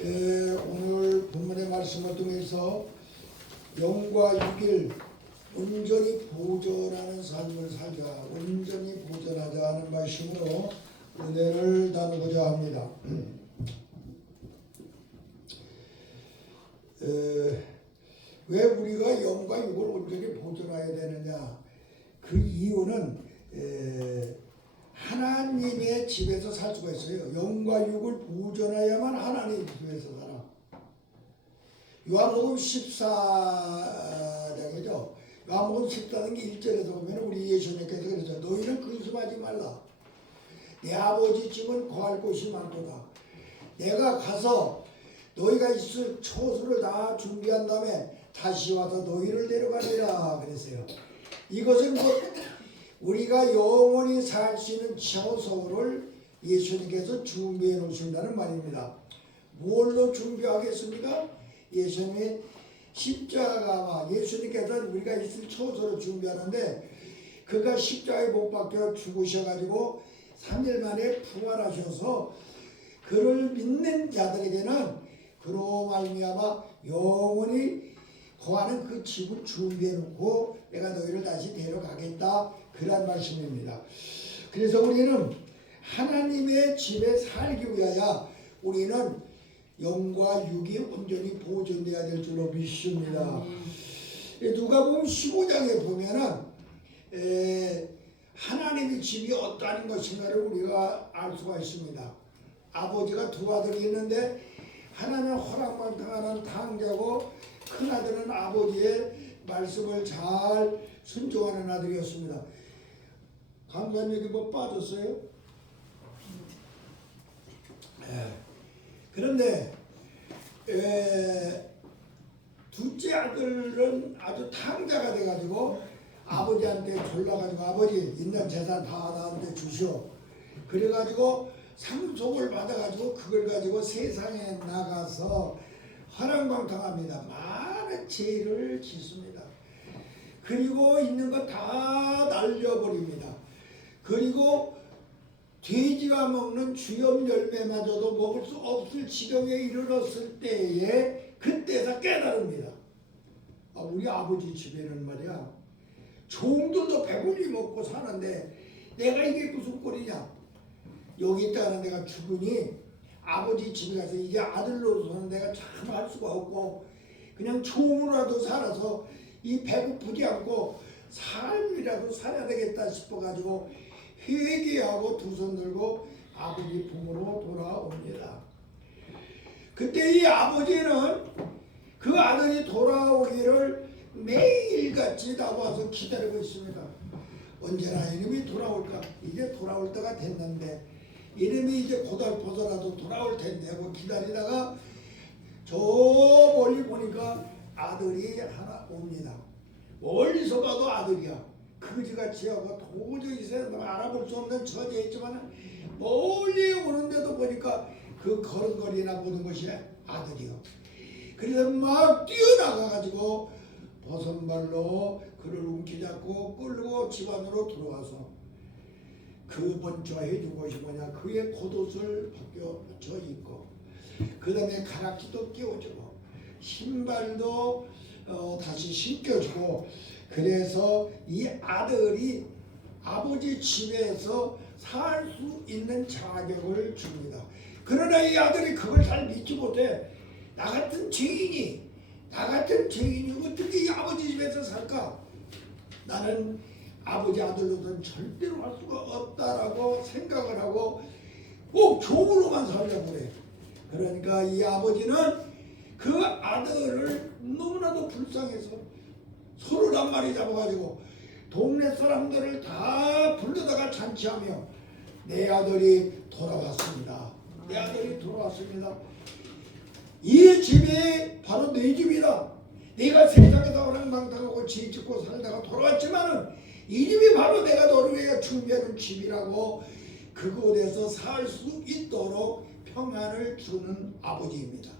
오늘 본문의 말씀을 통해서 영과 육일 온전히 보존하는 삶을 살자, 온전히 보존하자 하는 말씀으로 은혜를 나누고자 합니다. 왜 우리가 영과 육을 온전히 보존해야 되느냐? 그 이유는 하나님의 집에서 살 수가 있어요. 영과 육을 보존해야만 하나님의 집에서 살아. 요한복음 14장이죠. 요한복음 14장 1절에서 보면 우리 예수님께서 그러죠. 너희는 근심하지 말라. 내 아버지 집은 거할 곳이 많도다. 내가 가서 너희가 있을 처소를 다 준비한 다음에 다시 와서 너희를 데려가리라 그랬어요. 이것은 곧 우리가 영원히 살 수 있는 처소를 예수님께서 준비해 놓으신다는 말입니다. 뭘로 준비하겠습니까? 예수님의 십자가와 예수님께서 우리가 있을 처소를 준비하는데 그가 십자가에 못 박혀 죽으셔가지고 3일 만에 부활하셔서 그를 믿는 자들에게는 그로 말미암아 영원히 거하는 그 집을 준비해 놓고 내가 너희를 다시 데려가겠다 그런 말씀입니다. 그래서 우리는 하나님의 집에 살기 위하여 우리는 영과 육이 온전히 보존되어야 될 줄로 믿습니다. 누가복음 15장에 보면은 하나님의 집이 어떠한 것인가를 우리가 알 수가 있습니다. 아버지가 두 아들이 있는데 하나는 허락만당하는 탕자고 큰아들은 아버지의 말씀을 잘 순종하는 아들이었습니다. 강사님 여기 뭐 빠졌어요? 그런데 둘째 아들은 아주 탕자가 돼가지고 아버지한테 졸라가지고 아버지 있는 재산 다 나한테 주시오. 그래가지고 상속을 받아가지고 그걸 가지고 세상에 나가서 허랑방탕합니다. 많은 죄를 짓습니다. 그리고 있는 거 다 날려버립니다. 그리고 돼지가 먹는 주염 열매마저도 먹을 수 없을 지경에 이르렀을 때에 그때서 깨달습니다. 우리 아버지 집에는 말이야 종들도 배불리 먹고 사는데 내가 이게 무슨 꼴이냐. 여기 있다가 내가 죽으니 아버지 집에 가서 이제 아들로서는 내가 참 할 수가 없고 그냥 종으로라도 살아서 이 배고프지 않고 삶이라도 살아야 되겠다 싶어가지고 회개하고 두 손 들고 아버지 품으로 돌아옵니다. 그때 이 아버지는 그 아들이 돌아오기를 매일같이 나와서 기다리고 있습니다. 언제나 이놈이 돌아올까? 이제 돌아올 때가 됐는데 이놈이 이제 고달퍼서라도 돌아올 텐데 하고 기다리다가 저 멀리 보니까 아들이 하나 옵니다. 멀리서 봐도 아들이야. 그지같이 하고 도저히 세상을 알아볼 수 없는 처지에 있지만 멀리 오는데도 보니까 그 걸음걸이나 보는 것이 아들이요. 그래서 막 뛰어나가가지고 버선발로 그를 움켜잡고 끌고 집 안으로 들어와서 그 번째 해준 것이 뭐냐. 그의 겉옷을 벗겨 입고 그 다음에 가락지도 끼워주고 신발도 다시 신겨주고 그래서 이 아들이 아버지 집에서 살 수 있는 자격을 줍니다. 그러나 이 아들이 그걸 잘 믿지 못해. 나 같은 죄인이 어떻게 이 아버지 집에서 살까? 나는 아버지 아들로서는 절대로 할 수가 없다라고 생각을 하고 꼭 종으로만 살려고 그래. 그러니까 이 아버지는 그 아들을 너무나도 불쌍해서 소를 한 마리 잡아가지고 동네 사람들을 다 불러다가 잔치하며 내 아들이 돌아왔습니다. 내 아들이 돌아왔습니다. 이 집이 바로 내 집이다. 내가 세상에서 허랑방탕하고 죄짓고 살다가 돌아왔지만은 이 집이 바로 내가 너를 위해 준비하는 집이라고 그곳에서 살 수 있도록 평안을 주는 아버지입니다.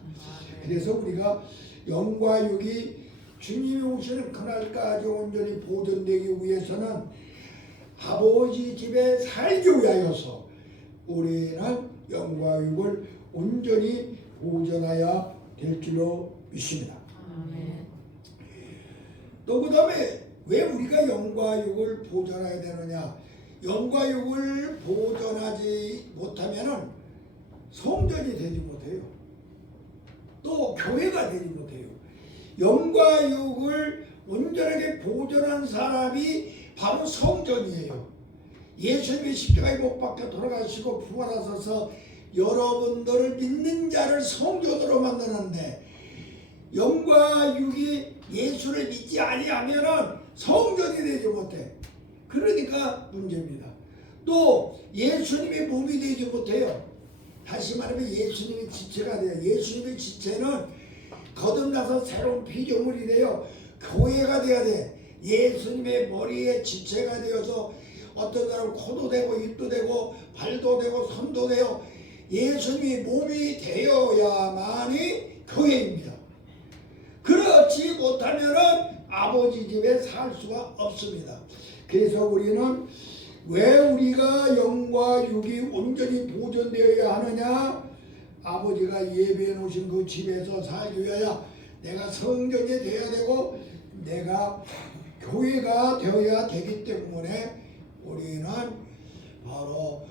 그래서 우리가 영과 육이 주님이 오시는 그날까지 온전히 보존되기 위해서는 아버지 집에 살기 위하여서 우리는 영과 육을 온전히 보존하여야 될 줄로 믿습니다. 아멘. 또 그 다음에 왜 우리가 영과 육을 보존해야 되느냐? 영과 육을 보존하지 못하면은 성전이 되지 못해요. 또 교회가 되지 못해요. 영과 육을 온전하게 보존한 사람이 바로 성전이에요. 예수님이 십자가에 못 박혀 돌아가시고 부활하셔서 여러분들을 믿는 자를 성전으로 만드는데, 영과 육이 예수를 믿지 아니하면은 성전이 되지 못해. 그러니까 문제입니다. 또 예수님이 몸이 되지 못해요. 다시 말하면 예수님이 지체가 돼요. 예수님의 지체는 거듭나서 새로운 피조물이 돼요. 교회가 돼야 돼. 예수님의 머리에 지체가 되어서 어떤 사람은 코도 되고 입도 되고 발도 되고 손도 되고 예수님이 몸이 되어야만이 교회입니다. 그렇지 못하면은 아버지 집에 살 수가 없습니다. 그래서 우리는 왜 우리가 영과 육이 온전히 보존되어야 하느냐? 아버지가 예배해 놓으신 그 집에서 살기 위하여 내가 성전이 되어야 되고 내가 교회가 되어야 되기 때문에 우리는 바로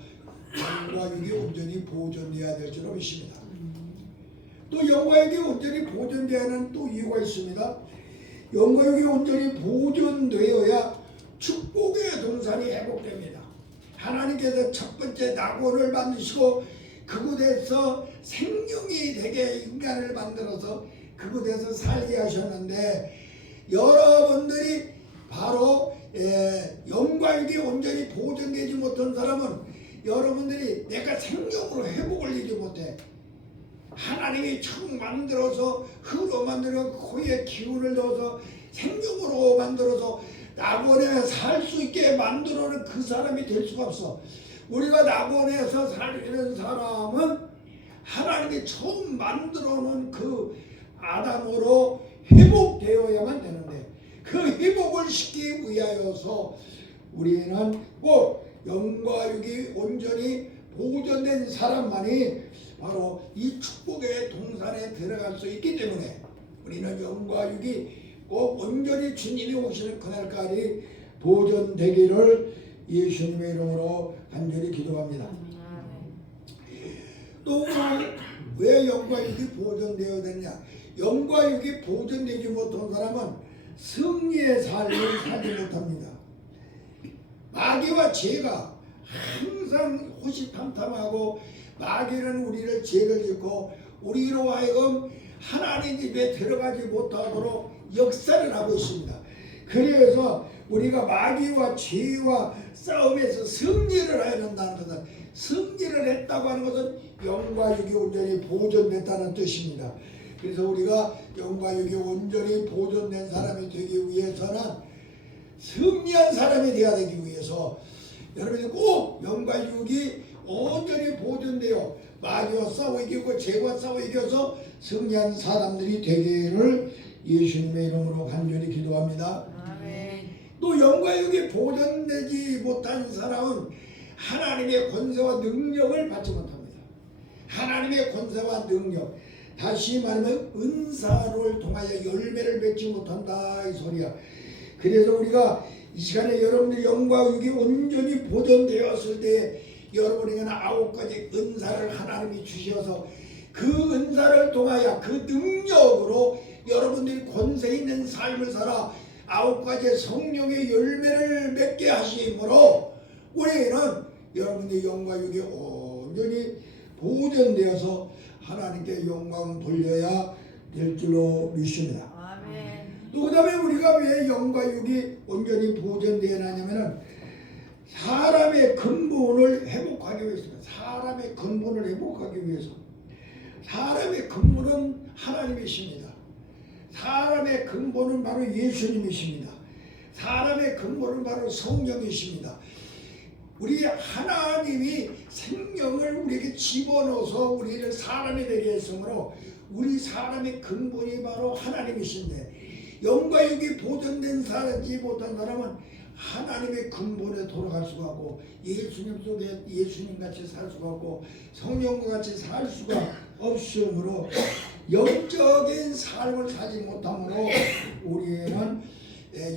영과 육이 온전히 보존되어야 될 줄로 믿습니다. 또 영과 육이 온전히 보존되어야 하는 또 이유가 있습니다. 영과 육이 온전히 보존되어야 축복의 동산이 회복됩니다. 하나님께서 첫 번째 낙원을 만드시고 그곳에서 생명이 되게 인간을 만들어서 그곳에서 살게 하셨는데, 여러분들이 바로 영과 육이 온전히 보존되지 못한 사람은 여러분들이 내가 생명으로 회복을 이루지 못해. 하나님이 처음 만들어서 흙으로 만들어 코에 기운을 넣어서 생명으로 만들어서 낙원에 살 수 있게 만들어는 그 사람이 될 수가 없어. 우리가 낙원에서 살리는 사람은 하나님이 처음 만들어 놓은 그 아담으로 회복되어야만 되는데, 그 회복을 시키기 위하여서 우리는 꼭 영과 육이 온전히 보존된 사람만이 바로 이 축복의 동산에 들어갈 수 있기 때문에 우리는 영과 육이 꼭 온전히 주님이 오시는 그날까지 보존되기를 예수님의 이름으로 간절히 기도합니다. 또 왜 영과 육이 보존되어야 되느냐? 영과 육이 보존되지 못한 사람은 승리의 삶을 살지 못합니다. 마귀와 죄가 항상 호시탐탐하고, 마귀는 우리를 죄를 짓고 우리로 하여금 하나님 집에 들어가지 못하도록 역사를 하고 있습니다. 그래서 우리가 마귀와 죄와 싸움에서 승리를 해야 된다는 것은, 승리를 했다고 하는 것은 영과 육이 온전히 보존됐다는 뜻입니다. 그래서 우리가 영과 육이 온전히 보존된 사람이 되기 위해서는, 승리한 사람이 되어야 되기 위해서 여러분이 꼭 영과 육이 온전히 보존되어 마귀와 싸워 이기고 죄와 싸워 이겨서 승리한 사람들이 되기를 예수님의 이름으로 간절히 기도합니다. 아멘. 또 영과 육이 보존되지 못한 사람은 하나님의 권세와 능력을 받지 못합니다. 하나님의 권세와 능력, 다시 말하면 은사를 통하여 열매를 맺지 못한다 이 소리야. 그래서 우리가 이 시간에 여러분들이 영과 육이 온전히 보존되었을 때 여러분에게는 9가지 은사를 하나님이 주셔서 그 은사를 통하여 그 능력으로 여러분들이 권세 있는 삶을 살아 9가지 성령의 열매를 맺게 하심으로 우리는 여러분의 영과 육이 온전히 보존되어서 하나님께 영광 돌려야 될 줄로 믿습니다. 아멘. 또 그 다음에 우리가 왜 영과 육이 온전히 보존되어야 하냐면은 사람의 근본을 회복하기 위해서입니다. 사람의 근본을 회복하기 위해서. 사람의 근본은 하나님이십니다. 사람의 근본은 바로 예수님이십니다. 사람의 근본은 바로 성령이십니다. 우리 하나님이 생명을 우리에게 집어넣어서 우리를 사람이 되게 했으므로 우리 사람의 근본이 바로 하나님이신데, 영과 육이 보존된 살지 못한 사람은 하나님의 근본에 돌아갈 수가 없고 예수님 속에 예수님같이 살 수가 없고 성령과 같이 살 수가 없으므로 영적인 삶을 살지 못하므로 우리는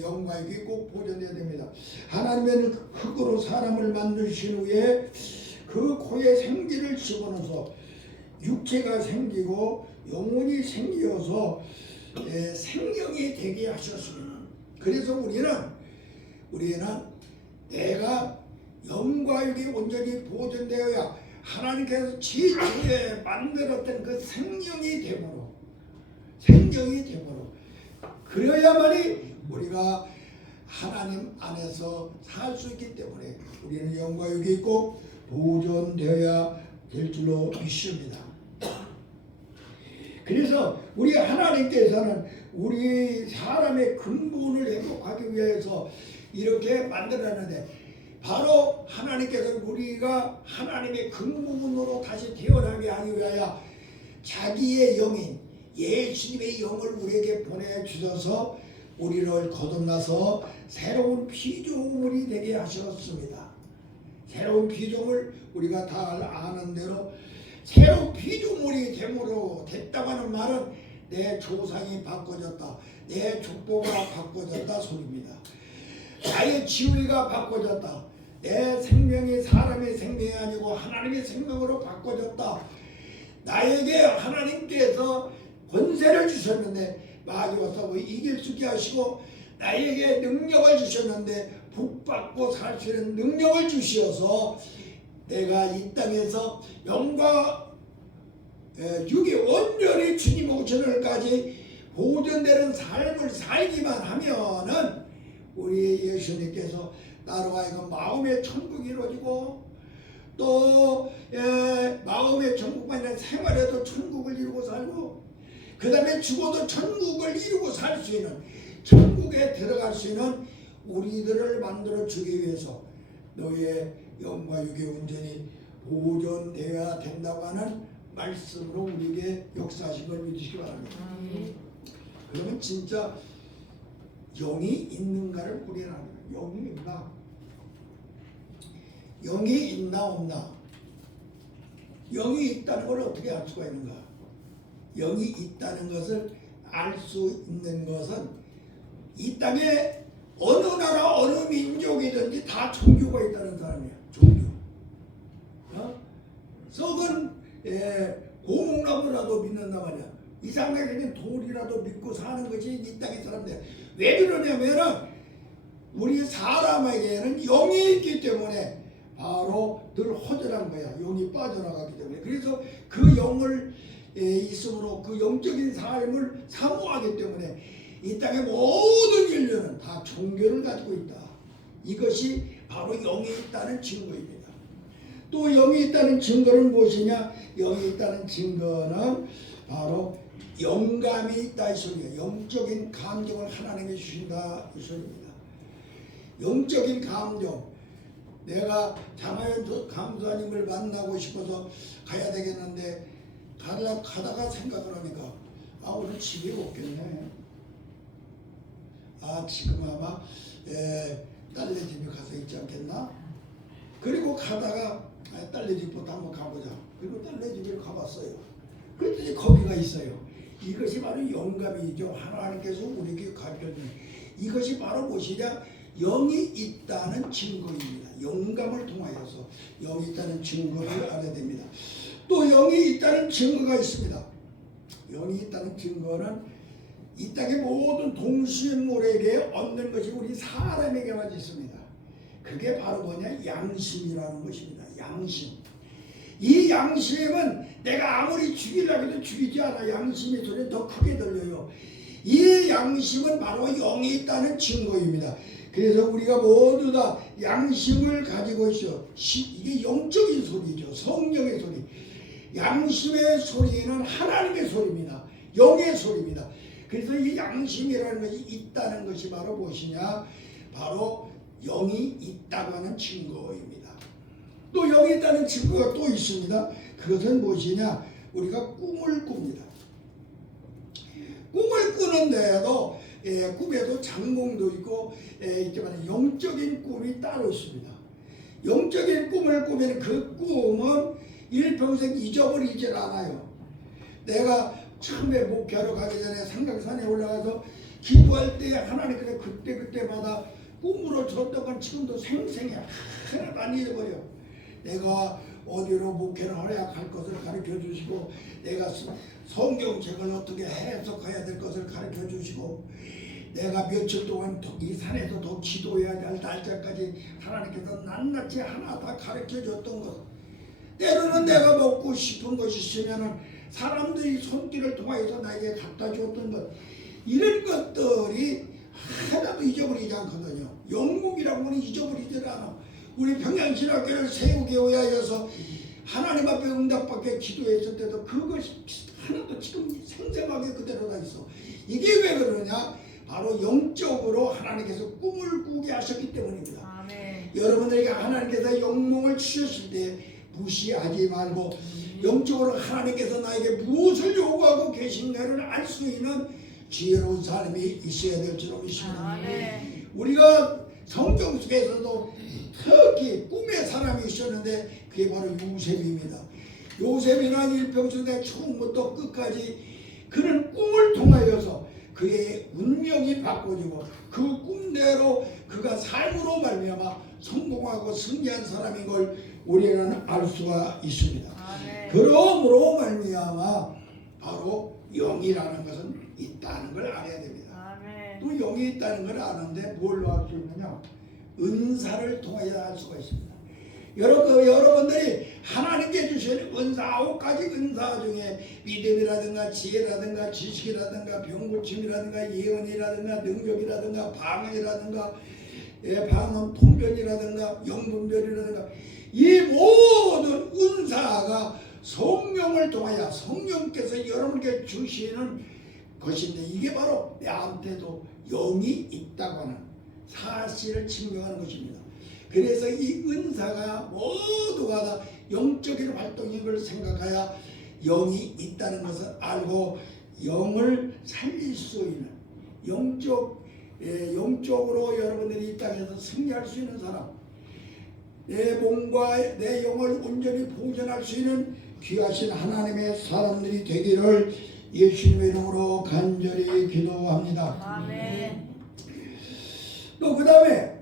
영광이 꼭 보존해야 됩니다. 하나님은 흙으로 사람을 만드신 후에 그 코에 생기를 집어넣어서 육체가 생기고 영혼이 생겨서 생명이 되게 하셨습니다. 그래서 우리는 내가 영과육이 온전히 보존되어야 하나님께서 지혜에 만들었던 그 생명이 되므로 그래야만이 우리가 하나님 안에서 살 수 있기 때문에 우리는 영과육이 꼭 보존되어야 될 줄로 믿습니다. 그래서 우리 하나님께서는 우리 사람의 근본을 회복하기 위해서 이렇게 만들었는데 바로 하나님께서 우리가 하나님의 근본으로 다시 태어나게 하기 위하여 자기의 영인 예수님의 영을 우리에게 보내주셔서 우리를 거듭나서 새로운 피조물이 되게 하셨습니다. 새로운 피조물 우리가 다 아는 대로 새로운 피조물이 됨으로 됐다고 하는 말은 내 조상이 바꿔졌다. 내 족보가 바꿔졌다 소리입니다. 나의 지위가 바꿔졌다. 내 생명이 사람의 생명이 아니고 하나님의 생명으로 바꿔졌다. 나에게 하나님께서 권세를 주셨는데 마귀와 싸워 이길 수 있게 하시고 나에게 능력을 주셨는데 복받고 살 수 있는 능력을 주시어서 내가 이 땅에서 영과 육이 온전히 주님 오시는 날까지 보존되는 삶을 살기만 하면은 우리 예수님께서 나로 하여금 마음의 천국이 이루어지고 또 마음의 천국만 아니라 생활에도 천국을 이루고 살고 그 다음에 죽어도 천국을 이루고 살 수 있는 천국에 들어갈 수 있는 우리들을 만들어 주기 위해서 너의 영과 육이 온전히 보존되어야 된다고 하는 말씀으로 우리에게 역사하신 걸 믿으시기 바랍니다. 그러면 진짜 영이 있는가를 우리는 합니다. 영이 있나? 영이 있나 없나? 영이 있다는 걸 어떻게 알 수가 있는가? 영이 있다는 것을 알 수 있는 것은 이 땅에 어느 나라 어느 민족이든지 다 종교가 있다는 사람이야. 종교. 썩은 고목나무라도 믿는단 말이야. 이상하게 생긴 돌이라도 믿고 사는 것이 이 땅의 사람들. 왜 그러냐면은 우리 사람에게는 영이 있기 때문에 바로 늘 허전한 거야. 영이 빠져나가기 때문에. 그래서 그 영을 있으므로 그 영적인 삶을 사모하기 때문에 이 땅의 모든 인류는 다 종교를 가지고 있다. 이것이 바로 영이 있다는 증거입니다. 또 영이 있다는 증거는 무엇이냐? 영이 있다는 증거는 바로 영감이 있다 이 소리예요. 영적인 감정을 하나님이 주신다 이 소리입니다. 영적인 감정. 내가 장하연 감사님을 만나고 싶어서 가야 되겠는데 가다가 생각을 하니까 오늘 집에 없겠네. 지금 아마 딸네 집에 가서 있지 않겠나? 그리고 가다가 딸네 집부터 한번 가보자. 그리고 딸네 집에 가봤어요. 그랬더니 거기가 있어요. 이것이 바로 영감이죠. 하나님께서 우리에게 가르쳐준 이것이 바로 무엇이냐? 영이 있다는 증거입니다. 영감을 통하여서 영이 있다는 증거를 알아야 됩니다. 또 영이 있다는 증거가 있습니다. 영이 있다는 증거는 이 땅의 모든 동식물에게 얻는 것이 우리 사람에게만 있습니다. 그게 바로 뭐냐? 양심이라는 것입니다. 양심. 이 양심은 내가 아무리 죽이려고 해도 죽이지 않아. 양심의 소리는 더 크게 들려요. 이 양심은 바로 영이 있다는 증거입니다. 그래서 우리가 모두 다 양심을 가지고 있어. 이게 영적인 소리죠. 성령의 소리. 양심의 소리는 하나님의 소리입니다. 영의 소리입니다. 그래서 이 양심이라는 것이 있다는 것이 바로 무엇이냐? 바로 영이 있다고 하는 증거입니다. 또 영이 있다는 증거가 또 있습니다. 그것은 무엇이냐? 우리가 꿈을 꿉니다. 꿈을 꾸는데도 꿈에도 장몽도 있고 있지만 영적인 꿈이 따로 있습니다. 영적인 꿈을 꾸면 그 꿈은 일평생 잊어버리질 않아요. 내가 처음에 목회하러 가기 전에 삼각산에 올라가서 기도할 때 하나님께서 그때마다 꿈으로 줬던 건 지금도 생생해. 하나도 안 잊어버려. 내가 어디로 목회를 허락할 것을 가르쳐 주시고, 내가 성경책을 어떻게 해석해야 될 것을 가르쳐 주시고, 내가 며칠 동안 이 산에서 더 기도해야 할 날짜까지 하나님께서 낱낱이 하나 다 가르쳐 줬던 것. 때로는 내가 먹고 싶은 것이 있으면은 사람들이 손길을 통해서 나에게 갖다 줬던 것, 이런 것들이 하나도 잊어버리지 않거든요. 영웅이라고 하는 잊어버리질 않아. 우리 평양신학교를 세우기 위하여서 하나님 앞에 응답받게 기도했을 때도 그것이 하나도 지금 생생하게 그대로 다 있어. 이게 왜 그러냐? 바로 영적으로 하나님께서 꿈을 꾸게 하셨기 때문입니다. 아멘. 여러분에게 하나님께서 영몽을 주셨을 때 무시하지 말고 영적으로 하나님께서 나에게 무엇을 요구하고 계신가를 알 수 있는 지혜로운 사람이 있어야 될 줄 믿습니다. 아멘. 우리가 성경 속에서도 특히 꿈의 사람이 있었는데 그게 바로 요셉입니다. 요셉이라는 일평생의 처음부터 끝까지 그는 꿈을 통하여서 그의 운명이 바꿔지고 그 꿈대로 그가 삶으로 말미암아 성공하고 승리한 사람인 걸 우리는 알 수가 있습니다. 아멘. 그러므로 말미암아 바로 영이라는 것은 있다는 걸 알아야 됩니다. 아멘. 또 영이 있다는 걸 아는데 뭘로 알 수 있느냐? 은사를 통하여 알 수가 있습니다. 여러분들이 하나님께 주신 은사 9가지 은사 중에 믿음이라든가 지혜라든가 지식이라든가 병고침이라든가 예언이라든가 능력이라든가 방언이라든가 방언 통변이라든가 영분별이라든가 이 모든 은사가 성령을 통하여 성령께서 여러분께 주시는 것인데, 이게 바로 내한테도 영이 있다고 하는 사실을 증명하는 것입니다. 그래서 이 은사가 모두가 다 영적인 활동인 걸 생각하여 영이 있다는 것을 알고 영을 살릴 수 있는 영적으로 여러분들이 이 땅에서 승리할 수 있는 사람, 내 몸과 내 영을 온전히 보존할 수 있는 귀하신 하나님의 사람들이 되기를 예수님의 이름으로 간절히 기도합니다. 아멘. 또 그 다음에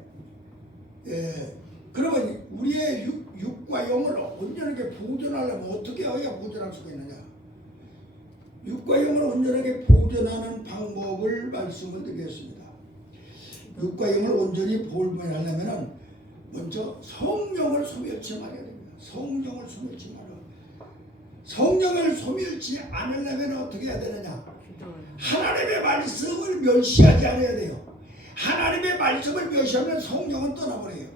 그러면 우리의 육과 영을 온전하게 보존하려면 어떻게 해야 보존할 수가 있느냐? 육과 영을 온전하게 보존하는 방법을 말씀을 드리겠습니다. 육과 영을 온전히 보존하려면 먼저 성령을 소멸치 말아야 됩니다. 성령을 소멸치 말아. 성령을 소멸치 않으려면 어떻게 해야 되느냐? 하나님의 말씀을 멸시하지 않아야 돼요. 하나님의 말씀을 멸시하면 성령은 떠나버려요.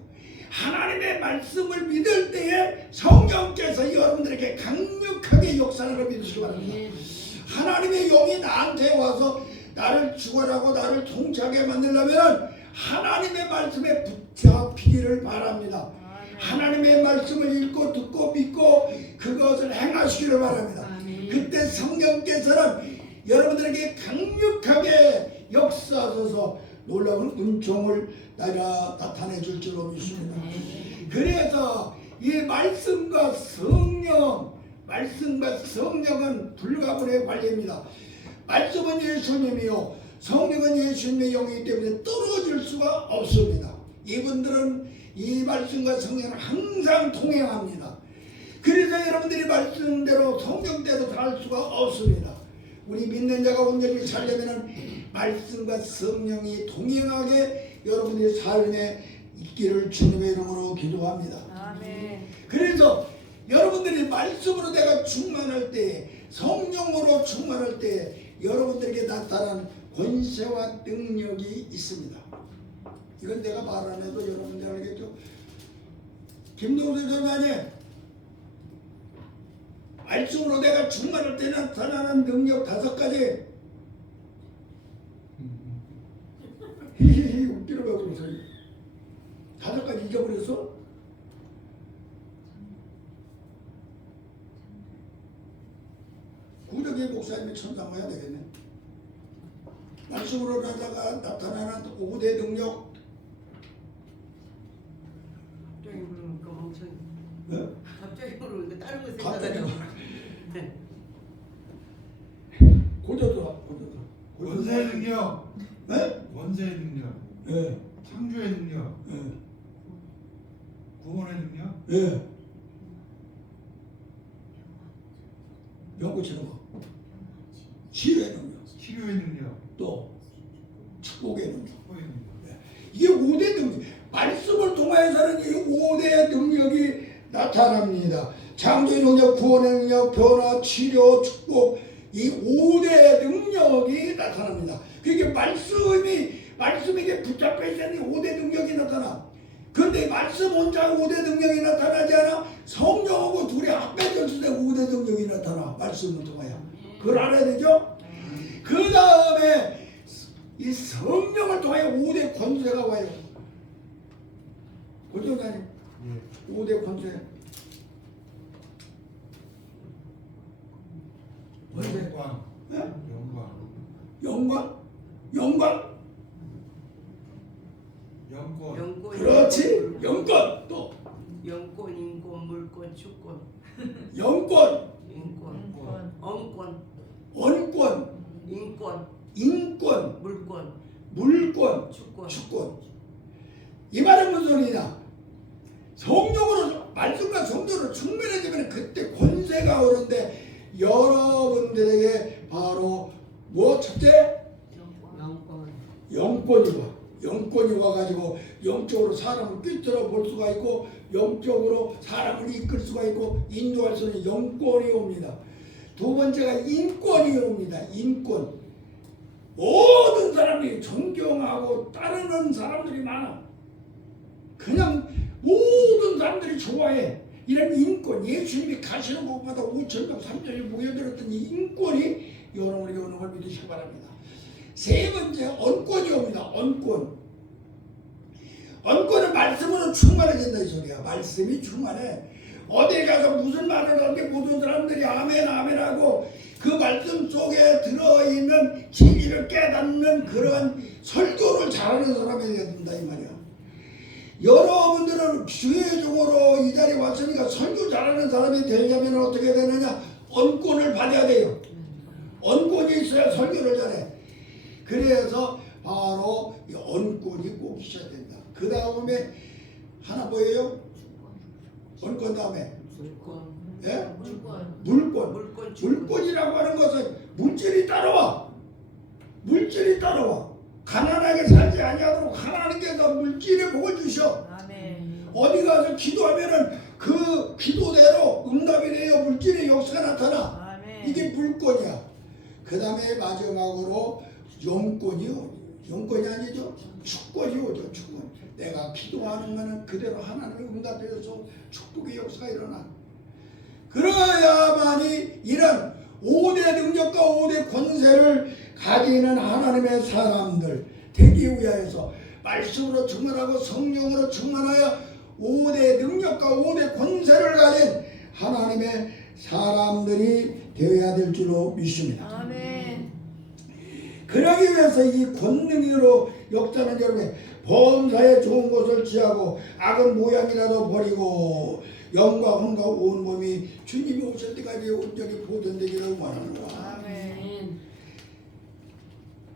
하나님의 말씀을 믿을 때에 성령께서 여러분들에게 강력하게 역사하는 걸 믿으시기 바랍니다. 하나님의 영이 나한테 와서 나를 죽어라고 나를 통치하게 만들려면 하나님의 말씀에 붙잡히기를 바랍니다. 하나님의 말씀을 읽고 듣고 믿고 그것을 행하시기를 바랍니다. 그때 성령께서는 여러분들에게 강력하게 역사하셔서 놀라운 은총을 나타내 줄 줄로 믿습니다. 그래서 이 말씀과 성령은 불가분의 관계입니다. 말씀은 예수님이요 성령은 예수님의 영이기 때문에 떨어질 수가 없습니다. 이분들은 이 말씀과 성령은 항상 동행합니다. 그래서 여러분들이 말씀대로 성령대로 살 수가 없습니다. 우리 믿는 자가 온전히 살려면 말씀과 성령이 동행하게 여러분의 삶에 있기를 주님의 이름으로 기도합니다. 아멘. 그래서 여러분들이 말씀으로 내가 충만할 때, 성령으로 충만할 때 여러분들에게 나타난 권세와 능력이 있습니다. 이건 내가 말 안 해도 여러분들 알겠죠? 김동수 전사님, 말씀으로 내가 충만할 때 나타나는 능력 5가지. 히히히 웃기는 거 그러세요. 5가지 잊어버렸어? 구덕의 목사님이 천상해야 되겠네. 말씀으로 나타나는 5대 능력. 갑자기 부르니까 멍청이. 네? 갑자기 부르니까 다른 거 갑자기 생각하죠. 네. 고조도 권세의 능력, 네? 권세의 능력, 예, 창조의 능력, 예, 구원의 능력, 예. 병 고치는 거, 치유의 능력, 치료의 능력, 또 축복의 능력. 축복의 능력. 이게 5대 능력. 말씀을 통해서는 이 5대 능력이 나타납니다. 창조의 능력, 구원의 능력, 변화, 치료, 축복, 이 5대 능력이 나타납니다. 그게 말씀에게 붙잡혀 있는 5대 능력이 나타나. 그런데 말씀 혼자 5대 능력이 나타나지 않아. 성령하고 둘이 합해졌을 때 5대 능력이 나타나. 말씀을 통하여. 그걸 알아야 되죠? 그 다음에 이 성령을 통하여 5대 권세가 와요. 고정관님, 예. 5대 권세. 영광, 예? 영광, 영광? 영광? 영권, 영권, 그렇지. 영권. 또 영권, 인권, 물권, 주권, 영권, 인권, 영권, 엄권, 원권, 인권, 인권, 물권, 물권, 주권. 주권. 이 말은 무슨 소리냐? 성령으로 말씀과 성령으로 충만해지면 그때 권세가 오는데 여러분들에게 바로 뭐 첫째 영권, 영권이 와. 영권이 와가지고 영적으로 사람을 꿰뚫어 볼 수가 있고 영적으로 사람을 이끌 수가 있고 인도할 수 있는 영권이 옵니다. 두 번째가 인권이 옵니다. 인권. 모든 사람이 존경하고 따르는 사람들이 많아. 그냥 모든 사람들이 좋아해. 이런 인권, 예수님이 가시는 곳마다 5,000명, 3,000명이 모여들었던 이 인권이 여러분에게 오는 걸 믿으시기 바랍니다. 세 번째, 언권이 옵니다. 언권. 언권은 말씀으로 충만해진다 이 소리야. 말씀이 충만해. 어디 가서 무슨 말을 하는데 모든 사람들이 아멘 아멘 하고 그 말씀 속에 들어있는 진리를 깨닫는 그런 설교를 잘하는 사람이 되어야 된다 이 말이야. 여러분들은 주의 종으로 이 자리에 왔으니까 설교 잘하는 사람이 되려면 어떻게 되느냐? 언권을 받아야 돼요. 언권이 있어야 설교를 잘해. 그래서 바로 이 언권이 꼭 있어야 된다. 그 다음에 하나 뭐예요? 언권 다음에 물권, 예? 물권. 물권. 물권, 주권. 물권이라고 하는 것은 물질이 따라와. 물질이 따라와. 가난하게 살지 아니하도록 하나님께서 물질의 복을 주셔. 아멘. 어디 가서 기도하면은 그 기도대로 응답이 돼요. 물질의 역사가 나타나. 아멘. 이게 물권이야. 그 다음에 마지막으로 영권이 오죠. 영권이 아니죠. 축권이 오죠. 축권. 내가 기도하는 거는 그대로 하나님의 응답해서 축복의 역사가 일어나. 그래야만이 이런 5대 능력과 5대 권세를 가지는 하나님의 사람들 되기 위하여서 말씀으로 충만하고 성령으로 충만하여 5대 능력과 5대 권세를 가진 하나님의 사람들이 되어야 될 줄로 믿습니다. 아멘. 그러기 위해서 이 권능으로 역사는 여러분의 범사에 좋은 것을 취하고 악은 모양이라도 버리고 영과 혼과 온 몸이 주님이 오실 때까지 온전히 보존되기를 원하노라. 아멘.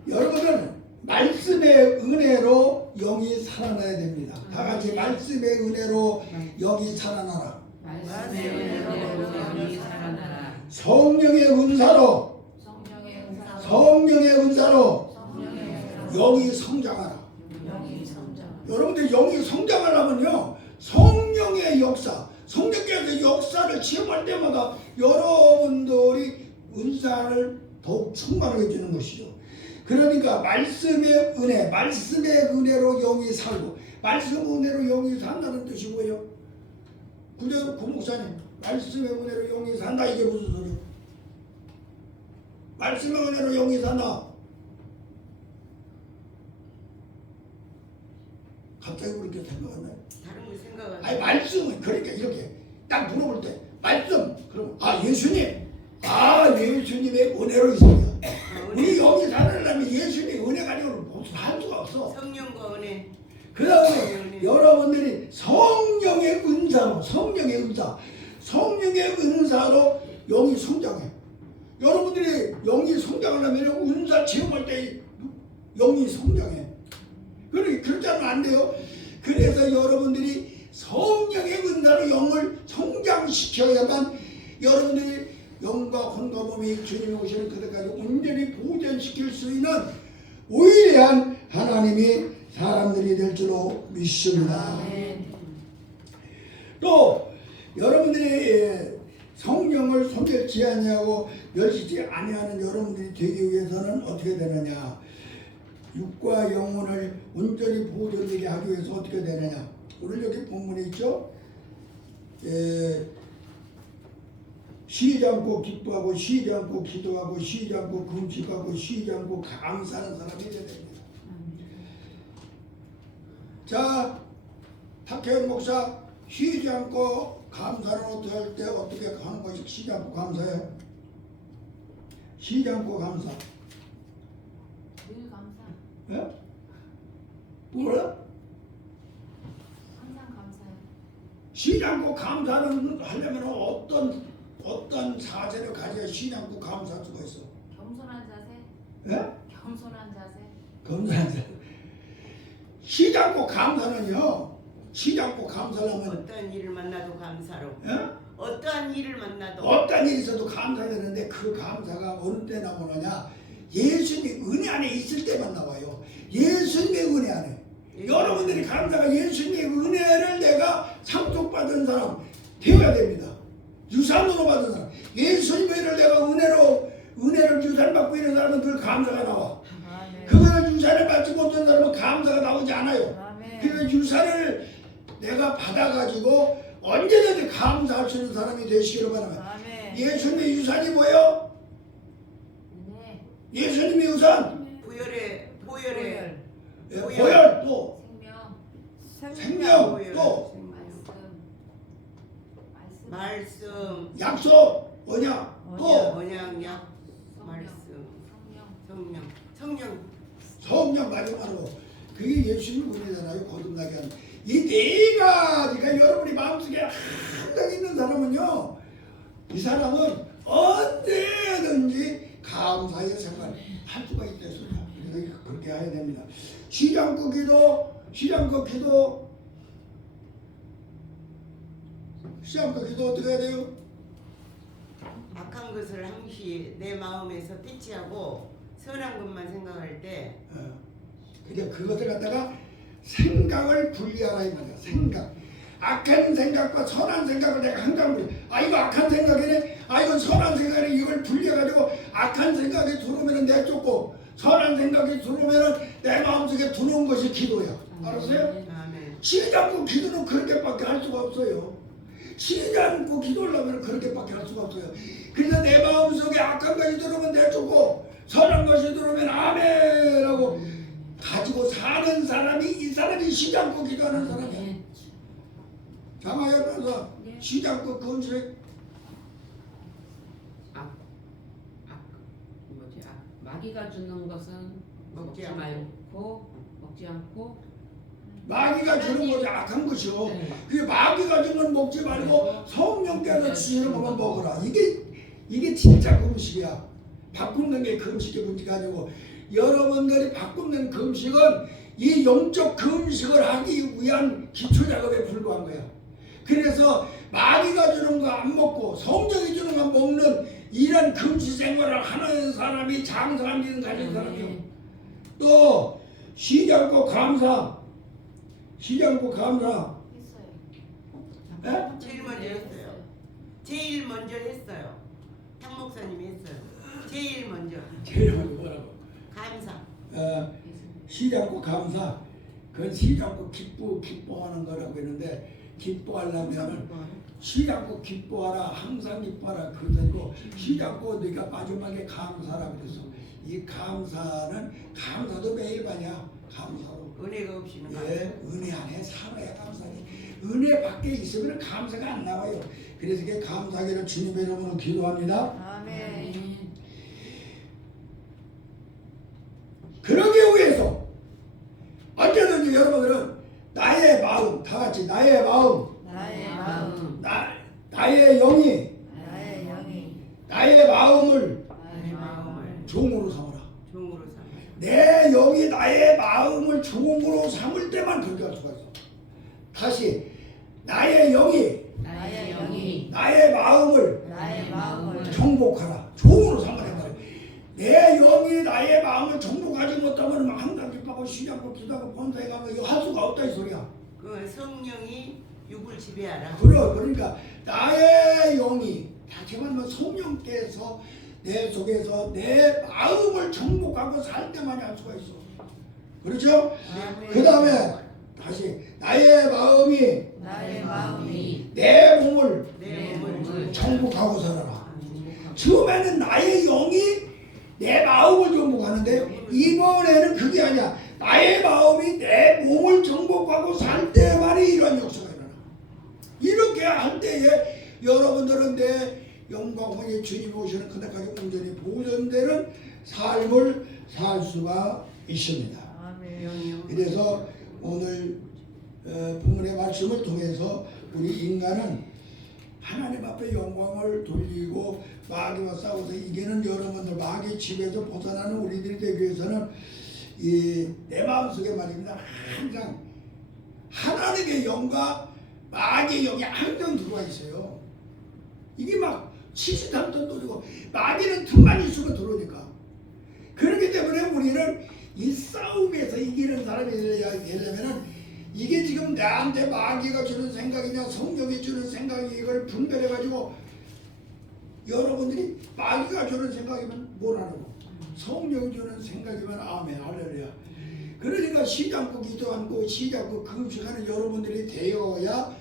여러분은 말씀의 은혜로 영이 살아나야 됩니다. 다 같이 말씀의 은혜로 영이 살아나라. 말씀의 은혜로 영이 살아나라. 성령의 은사로 성령의 은사로 성령의 은사로 성령의 은사로 영이 성장하라. 영이 성장. 여러분들 영이 성장하려면요 성령의 역사, 성령께서 역사를 체험할 때마다 여러분들이 은사를 더욱 충만하게 해주는 것이죠. 그러니까 말씀의 은혜, 말씀의 은혜로 영이 살고 말씀 은혜로 영이 산다는 뜻이 뭐예요? 그저 구목사님 말씀의 은혜로 영이 산다 이게 무슨 소리예요? 말씀의 은혜로 영이 산다. 갑자기 그렇게 생각하나요? 다른 거 생각 안 아니 말씀은 그러니까 이렇게 딱 물어볼 때 말씀 그럼 아 예수님 예수님의 은혜로 있습니다. 우리 영이 살아나려면 예수님의 은혜가 아니고는 무슨 할 수가 없어. 성령과 은혜. 그 다음에 여러분들이 성령의 은사로 성령의 은사로 영이 성장해. 여러분들이 영이 성장하려면 은사 체험할 때 영이 성장해. 그렇지 않으면 안 돼요. 그래서 여러분들이 성령의 은사로 영을 성장시켜야만 여러분들이 영과 혼과 몸이 주님이 오시는 그때까지 온전히 보존시킬 수 있는 위대한 하나님이 사람들이 될 줄로 믿습니다. 또 여러분들이 성령을 소멸치 아니하고 멸시지 아니하는 여러분들이 되기 위해서는 어떻게 되느냐? 육과 영혼을 온전히 보존되게 하기 위해서 어떻게 되느냐? 오늘 여기 본문에 있죠. 쉬지 않고 기뻐하고 쉬지 않고 기도하고 쉬지 않고 금식하고 쉬지 않고 감사하는 사람이 되야 됩니다. 자, 탁혜연 목사, 쉬지 않고 감사는 어떻게 할 때 어떻게 하는 것이 쉬지 않고 감사해요? 쉬지 않고 감사. 늘 감사. 예? 뭐라? 항상 감사해. 쉬지 않고 감사는 하려면 어떤 자세를 가져야 쉬지 않고 감사할 수가 있어? 겸손한 자세. 예? 겸손한 자세. 감사한 자세. 쉬지 않고 감사는요. 쉬지 않고 감사하려면 어떠한 일을 만나도 감사로. 예? 어떠한 일을 만나도. 어떤 일이 있어도 감사되는데 그 감사가 어느 때 나오느냐? 예수님이 은혜 안에 있을 때만 나와요. 예수님의 은혜 안에. 여러분들이 감사가 예수님의 은혜를 내가 상속받은 사람 되어야 됩니다. 유산으로 받은 사람. 예수님의 은혜를 내가 은혜를 유산받고 있는 사람은 늘 감사가 나와. 그거를 유산을 받지 못한 사람은 감사가 나오지 않아요. 그래서 유산을 내가 받아가지고 언제든지 감사할 수 있는 사람이 되시기를 바랍니다. 예수님의 유산이 뭐예요? 은혜. 예수님의 유산. 보혈의 예, 보혈 또 생명. 생명 보혈, 또 말씀. 말씀, 약속 언약 또 언약, 약, 성령. 말씀, 성령. 성령. 성령 마지막으로 그게 예수님 은혜잖아요. 거듭나게 하는 이 네 가지가 여러분이 마음속에 항상 있는 사람은요, 이 사람은 언제든지 감사의 생활을 할 수가 있다 했습니다. 그래서 그렇게 해야 됩니다. 쉬지 않고 기도, 쉬지 않고 기도, 쉬지 않고 기도 어떻게 해야 돼요? 악한 것을 항시 내 마음에서 퇴치하고 선한 것만 생각할 때 그냥 그것을 갖다가 생각을 분리하라 이 말이야. 생각. 악한 생각과 선한 생각을 내가 항상 분리. 아 이거 악한 생각이네. 아 이건 선한 생각이네. 이걸 분리해가지고 악한 생각이 들어오면 내쫓고 선한 생각이 들어오면 내 마음속에 들어온 것이 기도야. 알았어요? 아멘. 쉬지 않고 기도는 그렇게밖에 할 수가 없어요. 쉬지 않고 기도하려면 그렇게밖에 할 수가 없어요. 그래서 내 마음속에 악한 것이 들어오면 내쫓고 선한 것이 들어오면 아멘하고 가지고 사는 사람이 이 사람이 쉬지 않고 기도하는 사람이야. 장하여면서 쉬지 않고 금식 마귀가 주는 것은 먹지 않고 마귀가 주는 것이 악한 것이요. 네. 그 마귀가 주는 건 먹지 말고 성령께서 주시는 것만 먹어라. 이게 진짜 금식이야. 바꾸는 게 금식의 문제가 아니고 여러분들이 바꾸는 금식은 이 영적 금식을 하기 위한 기초 작업에 불과한 거야. 그래서 마귀가 주는 거 안 먹고 성령이 주는 거 먹는 이런 금식 생활을 하는 사람이 장성한 믿음 가진 사람이요. 또 쉬지 않고 감사. 쉬지 않고 감사. 했어요. 예? 제일 먼저 했어요. 탕 목사님이 했어요. 제일 먼저 제일 먼저 뭐라고? 감사. 쉬지 않고 감사. 그건 쉬지 않고 기뻐하는 거라고 했는데 기뻐하려면 쉬지 않고 기뻐하라. 항상 기뻐하라. 그리고 쉬지 않고 네가 마지막에 감사라 그래서 이 감사도 매일 반이야. 감사로. 은혜가 없이는 예, 은혜 안에 살아야 감사해. 은혜 밖에 있으면 감사가 안 나와요. 그래서 이게 감사하기를 주님의 이름으로 기도합니다. 아멘. 그러기 위해서 언제든지 여러분들은 나의 마음, 다 같이 나의 마음, 나의 영이 나의 영이 나의 마음을 종으로 삼아라. 종으로 삼아. 내 영이 나의 마음을 종으로 삼을 때만 그렇게 할 수가 있어. 다시 나의 영이 나의 영이 나의 마음을 나의 마음을 정복하라. 종으로 삼으란 말이야. 내 영이 나의 마음을 정복하지 못하면 항상 기뻐하고 시작하고 기도하고 본사에 가면 이거 할 수가 없다 이 소리야. 그 성령이 육을 지배하라. 그러니까 나의 영이 다시 말하면 성령께서 내 속에서 내 마음을 정복하고 살 때만이 할 수가 있어. 그렇죠? 그 다음에 다시 나의 마음이 내 몸을 내 몸을 정복하고 살아라. 처음에는 나의 영이 내 마음을 정복하는데 이번에는 그게 아니야. 나의 마음이 내 몸을 정복하고 살 때만이 이런 역사가 일어나. 이렇게 할 때에 여러분들은 내 영광의 주님 오시는 그날까지 온전히 보존되는 삶을 살 수가 있습니다. 그래서 오늘 본문의 말씀을 통해서 우리 인간은 하나님 앞에 영광을 돌리고 마귀와 싸워서 이기는 여러분들 마귀 집에서 벗어나는 우리들이 되기 위해서는 내 마음속에 말입니다. 항상 하나님의 영과 마귀의 영이 항상 들어와 있어요. 이게 막 치시탄던 소리고 마귀는 틈만 있으면 들어오니까. 그렇기 때문에 우리는 이 싸움에서 이기는 사람이 되려면 이게 지금 나한테 마귀가 주는 생각이냐 성령이 주는 생각이 이걸 분별해가지고 여러분들이 마귀가 주는 생각이면 뭐라는 거 성령이 주는 생각이면 아멘 할렐루야. 그러니까 쉬지 않고 기도 않고 쉬지 않고 금식하는 여러분들이 되어야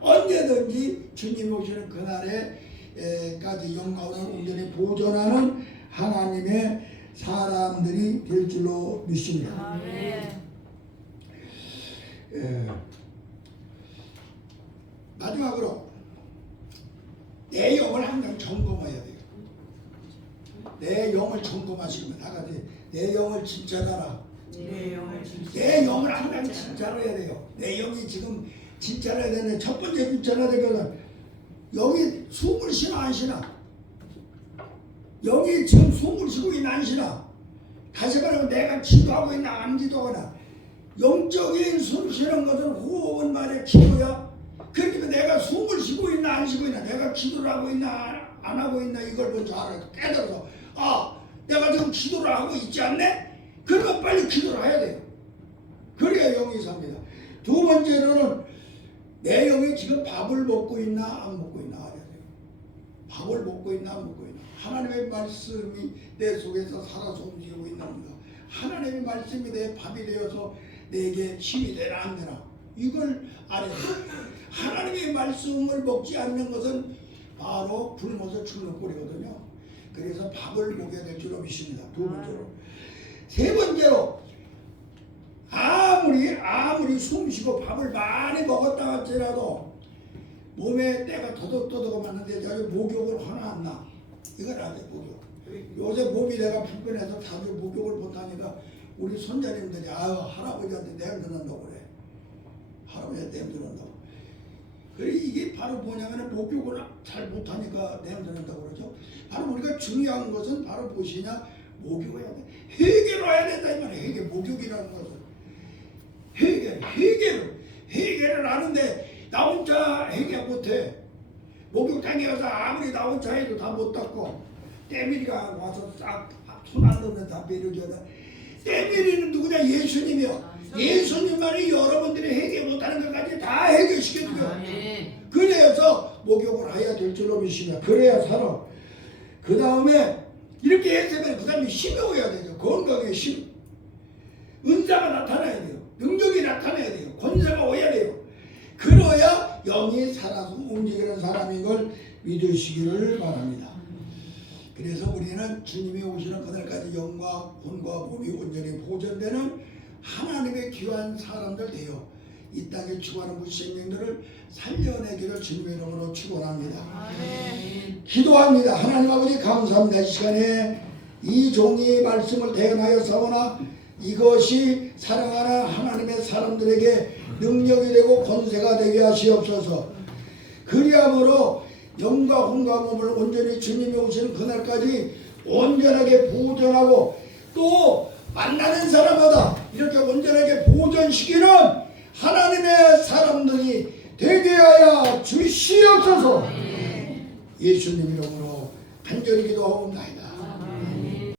언제든지 주님 오시는 그날에까지 영광을 온전히 보존하는 하나님의 사람들이 될 줄로 믿습니다. 마지막으로 내 영을 항상 점검해야 돼요. 내 영을 점검하시면 나가지. 내 영을 진찰하라. 내 영을 항상 진찰해야 돼요. 내 영이 지금 진찰해야 되는데 첫 번째 진찰해야 되거든. 여기 숨을 쉬나 안 쉬나? 여기 지금 숨을 쉬고 있나 안 쉬나? 다시 말하면 내가 기도하고 있나 안 기도하나? 영적인 숨 쉬는 것은 호흡은 말이야 기도야. 그러니까 내가 숨을 쉬고 있나 안 쉬고 있나, 내가 기도를 하고 있나 안 하고 있나 이걸 먼저 알아. 깨달아서 내가 지금 기도를 하고 있지 않네? 그러면 빨리 기도를 해야 돼요. 그래야 영이 삽니다. 두 번째로는 내 영이 지금 밥을 먹고 있나 안 먹고 있나 알아야 돼요. 밥을 먹고 있나 안 먹고 있나. 하나님의 말씀이 내 속에서 살아서 움직이고 있답니다. 하나님의 말씀이 내 밥이 되어서 내게 힘이 되나 안 되나 이걸 알아야 돼요. 하나님의 말씀을 먹지 않는 것은 바로 굶어서 죽는 꼴이거든요. 그래서 밥을 먹여야 될 줄로 믿습니다. 두 번째로. 세 번째로 아무리 숨 쉬고 밥을 많이 먹었다 할지라도 몸에 때가 더덕더덕 맞는데 자주 목욕을 하나 안 나. 이걸 알아야 돼. 목욕. 요새 몸이 내가 불편해서 자주 목욕을 못하니까 우리 손자님들이 할아버지한테 냄새 난다고 그래. 할아버지한테 냄새 난다고. 그래 이게 바로 뭐냐면 목욕을 잘 못하니까 냄새 난다고 그러죠. 바로 우리가 중요한 것은 바로 무엇이냐? 목욕해야 돼. 해결해야 된다 이 말이야. 해결, 목욕이라는 것은 해결을 하는데 나 혼자 해결 못해. 목욕탕에 가서 아무리 나 혼자 해도 다 못 닦고 때밀이가 와서 싹 손 안 넣으면 다 밀어줘야 돼. 때밀이는 누구냐? 예수님이요. 예수님만이 여러분들이 해결 못하는 것까지 다 해결시켜줘요. 그래서 목욕을 해야 될 줄로 믿습니다. 그래야 살아. 그 다음에 이렇게 했으면 그 다음에 힘이 오야 되죠. 건강의 힘. 은사가 나타나야 돼요. 능력이 나타나야 돼요. 권세가 오야 돼요. 그러야 영이 살아서 움직이는 사람인 걸 믿으시기를 바랍니다. 그래서 우리는 주님이 오시는 그날까지 영과魂과 몸이 온전히 보존되는 하나님의 귀한 사람들 되어 이 땅에 추구하는 무생명들을 살려내기를 주님의 이름으로 축원합니다. 기도합니다. 하나님 아버지 감사합니다. 이 시간에 이 종이 말씀을 대언하여 사오나 이것이 사랑하는 하나님의 사람들에게 능력이 되고 권세가 되게 하시옵소서. 그리함으로 영과 혼과 몸을 온전히 주님이 오시는 그날까지 온전하게 보존하고 또 만나는 사람마다 이렇게 온전하게 보존시키는 하나님의 사람들이 되게 하여 주시옵소서. 예수님 이름으로 간절히 기도하옵나이다.